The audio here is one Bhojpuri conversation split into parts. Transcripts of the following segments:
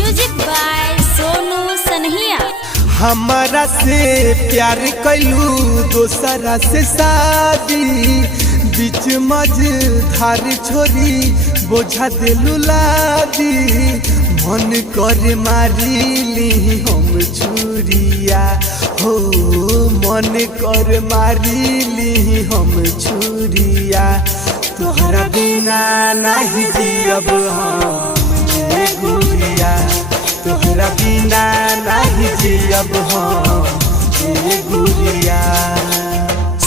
म्यूजिक बाय सोनू सनहिया। हमारा से प्यार कैलू दोसरा से शादी, बीच मझधार छोरी बोझा दिलू लादी। मन कर मारिली हम छुरिया हो, मन कर मारिली हम छुरिया। तोहरा बिना नहीं जियब हम गुरिया, तोहरा बिना नहीं जियब हम गुरिया।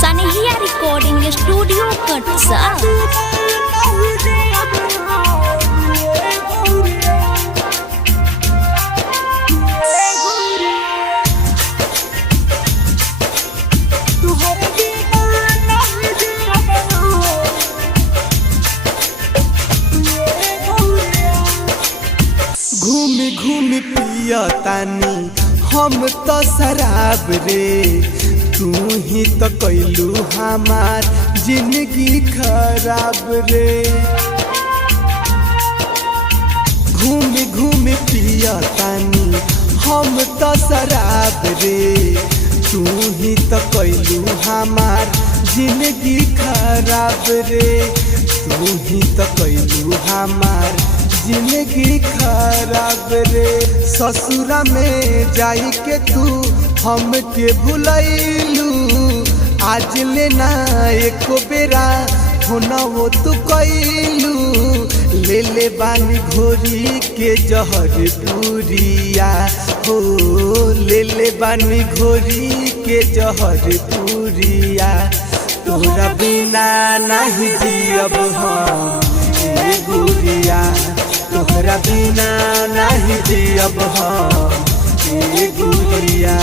सनहिया रिकॉर्डिंग स्टूडियो कटसा। घूमी घूमी पिया तानी हम तो शराब रे, तू ही तो कैलू हमार जिंदगी खराब रे। घूमी घूमी पिया तानी हम तो शराब रे, तू ही तो कैलू हमार जिंदगी खराब रे। तू ही तो कैलू हमार जिंदगी खराब रे। ससुरा में जाई के तू हमके भुलैलू, आज लेना एको बेरा होना वो तू कैलू। ले ले बानी घोरी के जहर पूरिया हो, ले ले बानी घोरी के जहर पूरिया। तोहरा बिना नहीं जियब हम गुरिया, तोहरा बिना नहीं जियब हम गुरिया।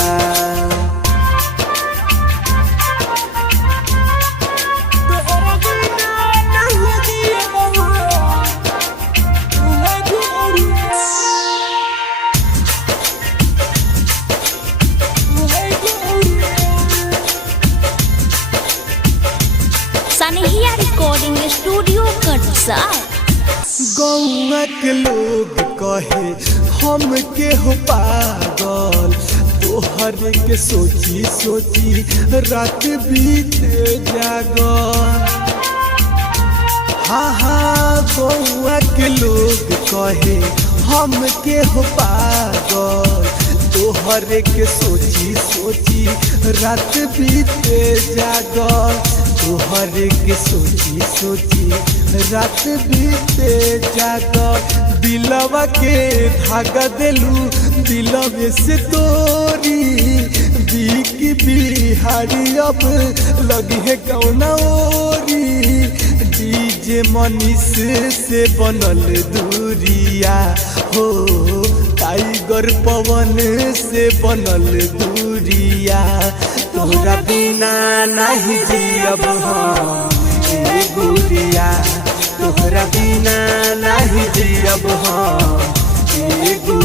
सनहिया रिकॉर्डिंग स्टूडियो कटसा। गौआ के लोग कहे हम के हो पागल, तोहर के सोची सोची रात बीते जागल। हाँ हाँ गौआ के लोग कहे हम के हो पागल, तोहर के सोची सोची रात बीते जागल। तोहर के सोची सोची रात बीते जागल। दिलवा के धागा देलू दिलवे से तोरी, बीकी बिहारी अब लगी है कौना ओरी। डीजे मनीष से बनल दूरिया हो, टाइगर पवन से बनल दूरिया। तोहरा बिना नहीं जियब हम गुरिया, तोहरा बिना नहीं जियब हम गुरिया।